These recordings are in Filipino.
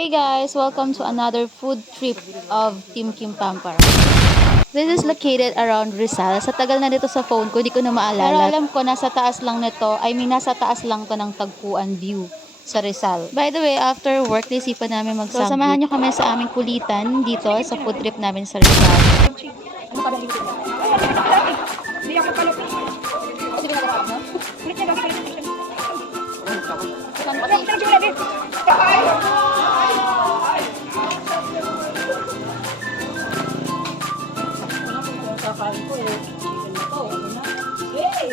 Hey guys, welcome to another food trip of Team Kim Pampar. This is located around Rizal. Sa tagal na dito sa phone ko, di ko na maalala. Pero alam ko, nasa taas lang nito. Nasa taas lang to ng Tagpuan View sa Rizal. By the way, after work, naisipan namin mag-samgyup. So, samahan nyo kami sa aming kulitan dito sa food trip namin sa Rizal. Ano ka ba yung hindi ako kalapit. Kasi binagawa mo? Ulit niya lang. Kakain ko eh. Chicken na to. Hey!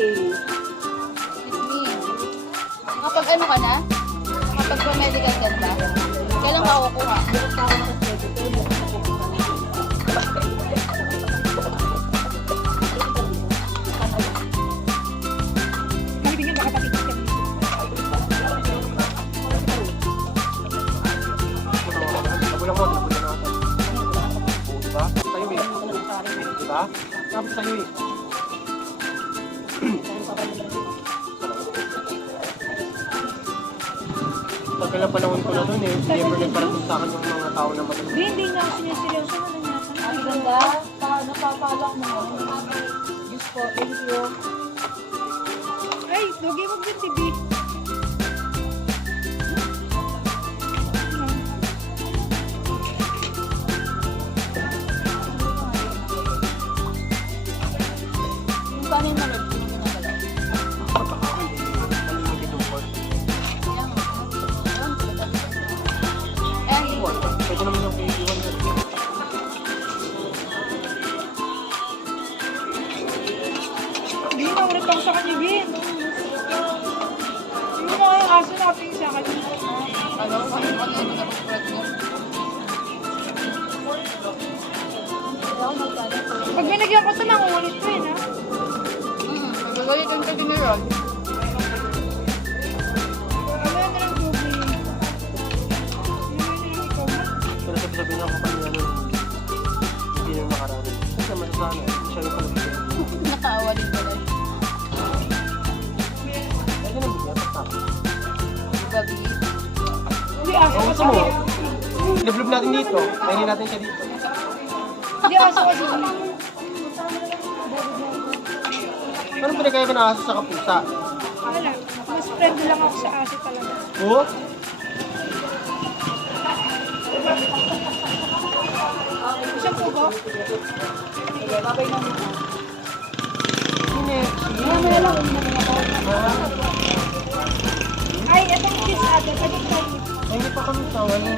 Kapag ano ka na? Kapag pa-medical ka ba? Kailan ka kukuha? Malibigyan baka patitis ka. Nabulang mo natin. Diba? Sa'yo eh. Diba? Sabi sa'yo eh. Tagal na panahon ko na dun eh. Never nagparating sa akin yung mga tao na matulog. Hindi nga ako siniseryoso na nangyasa. Ang ganda. Napapalak mo. Diyos po, thank you. Ay, dogi mo din si B. Yung kanin na rin, yung ginagalaw. Pwede naman yung kaibigan na rin. Hindi na ulit ako sa kanya, B. Hindi na yung aso natin sa kanya. Ano? Ano yung ginagalaw mo? Pag binigyan ko ito, nangulit ko eh, na. Magagalitan ka din na ron. Ano yan na lang, dogi. Ano yan na lang ikaw na. Pero sabi-sabihin ako kanina nun, hindi na makarating. Kasi naman sa ano, siya yung palabigyan. Nakaawa din pala. Pwede na bigyan, basta. Gabi. Hindi aso Kung kasi. gusto mo, i-vlog natin dito. Kainin natin siya dito. Hindi aso kasi. Anong pinagkaiba ng aso sa kapusa? Wala. Mas friend lang ako sa aso talaga. Oo? Isang pugo? Hindi. Mamaya lang. Ay, itong kiss ate. Pwede ko Hindi pa kami sa ano.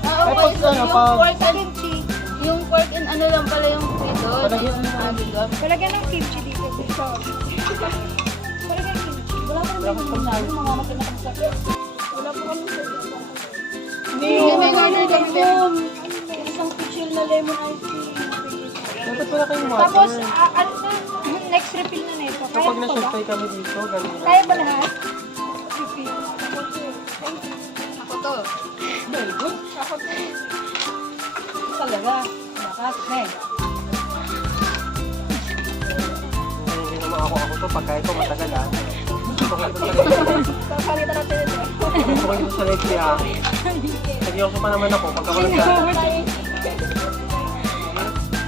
Ah, Ay, okay. pag So, ano, yung pag- pork and kimchi. yung pork and ano lang pala yung bidon. Palagyan mo. Bidon. Palagyan ng kimchi dito. Dito. Palagyan ng kimchi. Wala pa Wala akong pagsabi. mga makinakasakit. Wala pa kami sa Hindi, may order kami. Isang pichil na lemon ice cream. Dapat pala kayong water. Tapos, ano na, next refill na nito. Kaya Kapag pa ba? na-share kami dito, ganun lang. Kaya ba lahat? Refill. Ako to. Very good. Ako to. Talaga. Bakas. Hindi naman ako to. Pagka ito matagal ah. Gusto ko ito sa Leslie. Papalitan natin ito. Gusto ko ito sa Leslie ah. Seryoso pa naman ako. Pagka ko nagsabi.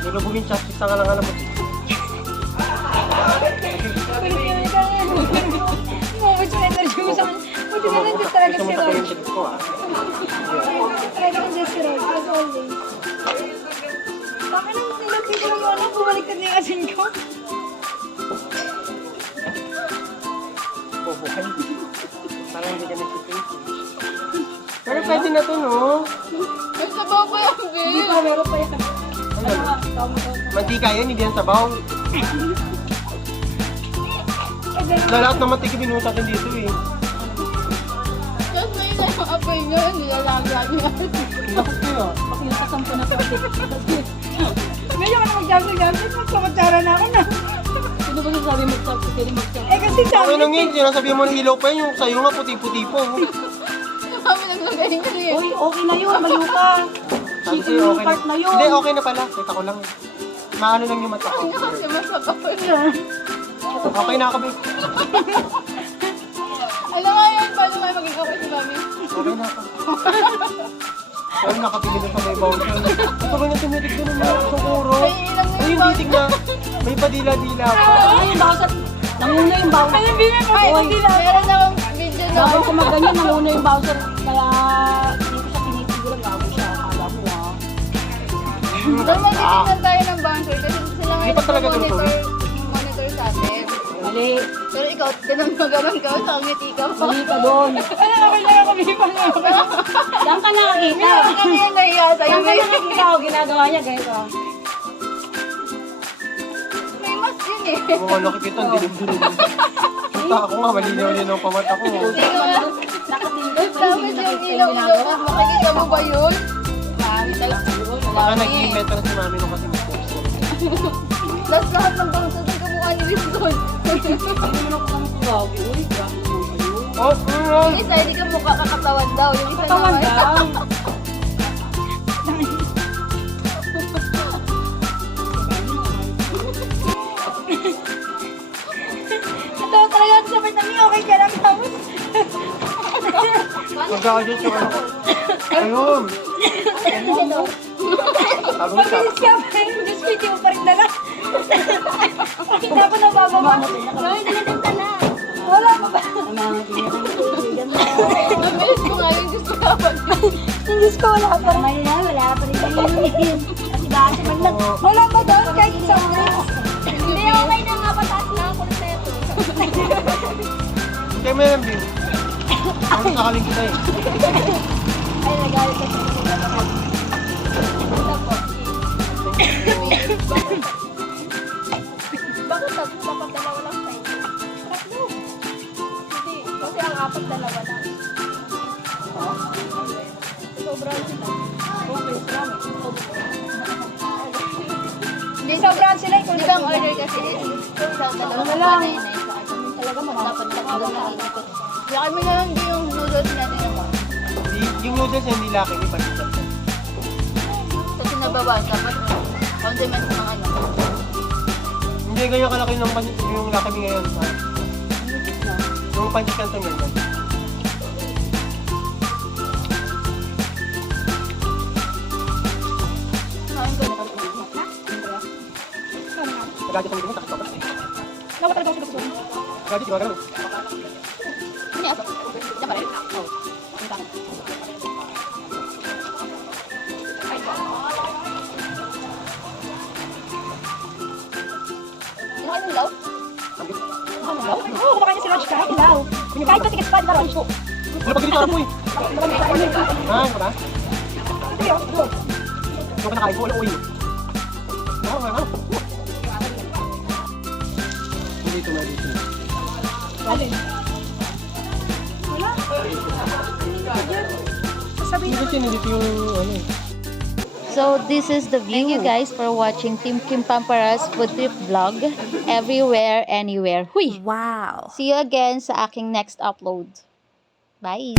Nilubugin chopsticks na nga lang alam mo. Much na energy mo sa akin. Buti na lang din talaga Gusto mo si sa Roy. pinchip ko ah. Talaga lang si Roy. As always. Bakit naman nilapit ko yung ano? Bumaliktad na yung asin ko. Bubuhay. Parang hindi ka nag-pinchip. Pero pwede na to no? May sabaw ko yung Hindi bill. pa, meron pa yan. Ano? Mantika yun, hindi yan sabaw. Lahat ng mantika binuta din dito eh. Tapos may apoy nyo, nilalaga niya. Bakit kayo? Nakasampo na to. Ngayon ka na mag-gamit-gamit. Magpakatsara na ako na. Sino ba sabi mag-chopstick? Pwede mag-chopstick. Eh kasi Okay sabi nang yun, sinasabi mo ng ilaw pa yun, yung sa'yo nga puti-puti po. Kami naglagay niya rin. Uy, okay na yun. Mayo ka. Sabi Chicken sa'yo, yung okay part na yun. Hindi, okay na pala. Kita ko lang. Maano lang yung mata ko. Ano kasi masabaw. Okay na ako, babe. Alam nga yan, paano may maging okay si Mami? Okay na ako. Pero nakatingin na sa may voucher. Ito ba yung tumitig doon ng mga sukuro? Ay, ilang Ay, yung titig na. May padila-dila pa. Ay, yung bawsat. Nanguna yung bawsat. Ano bina pa? Ay, hindi lang. Meron akong video na. Bago ko magganyan, nanguna yung bawsat. Kaya dito sa tinitig lang, gago siya. Akala mo ah. Pero magtitignan tayo ng bouncer kasi sila Hindi ngayon pa talaga monitor sa atin. Mali. Pero ikaw, ganun ka, nakangiti ka pa. Mali ka doon. Ano, okay lang ako, hindi pa nga ako. Diyan ka nakakita. Kami yung nahiya sa'yo. Diyan ka nakakita ko, ginagawa niya, ganito. May mask yun eh. Yung mga nakikita, ang dilim-dilim. Punta ako nga, malinaw-linaw pa mata ko. Hindi ko nga. Nakatingin. Tapos yung ilaw-ilaw, makikita mo ba yun? Baka nag-i-invento na si mami nung kasi may post. Tapos lahat ng bouncer ng kamukha ni Winston. Hindi naman ako kang gago. Uy, gago mo kayo. Oh, Yung isa, hindi ka mukha kakatawan daw. Yung isa Katawan naman. lang. Ito talaga ang sabay na niyo, okay ka lang tapos. mag-a-adjust yung ano ko. Ayun. Sabi mo Mabilis ka pa rin, just video pa rin dala. Pakita ko na bababa. No, hindi na din na. Wala pa ba? Ang mga kaibigan mo. Mabilis ko nga yung gusto ka pa. Yung gusto ko wala pa rin. Wala pa rin yun. Kasi baka siya mag Wala pa doon kahit isang drinks. Hindi, okay na nga, pataas na ako na ito. Kaya may lang din. Ako nakaling kita eh. Ay, nagalit ka sa mga. Ito po. Bakit tatlo? Dapat dalawa lang tayo. Tatlo. Hindi. Kasi ang apat dalawa lang. Sobrang sila. Okay, salamat. Hindi sobrang sila. Di ba ang order kasi dalawa lang. Talaga mo. Dapat nakakita. Kaya kami na lang din yung noodles natin naman. Yung noodles hindi laki, may pagkita. Kasi nababawas dapat condiments ng ano. Hindi ganyan kalaki ng yung laki ni ngayon. Yung pancit canton ganyan. Kain ko. Gadget ang dito, takot ako. Dapat talaga ako gusto. Gadget, di ba ganun? Hindi aso. Diyan pa rin. Oo. Kumakain ng ilaw? Oo, kumakain na si Raj kahit ilaw. Kahit patiket pa, di ba Raj? Wala pag ganito ako eh. Ha, wala? Sige, go. Yung kinakain ko, wala uwi. Wala. Hindi ito na dito. Alin? Wala. Hindi kasi nandito yung ano eh. So this is the view. Thank you guys for watching Team Kim Pampara's food trip vlog. Everywhere, anywhere. Huy! Wow. See you again sa aking next upload. Bye!